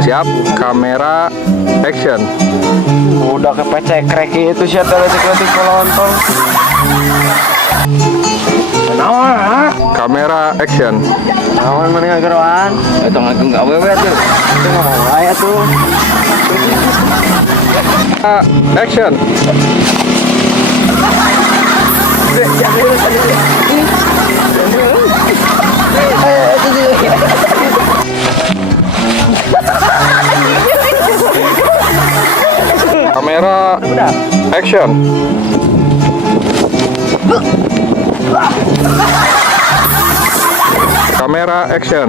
Siap, kamera, action. Udah kepecekrek itu sih teletik-teletik kolontong. Naon? Kamera, action. Naon mana geroan? Itu ngagung gawe we tuh. Itu ngomong aya tuh. Action. Kamera, action. Kamera, action.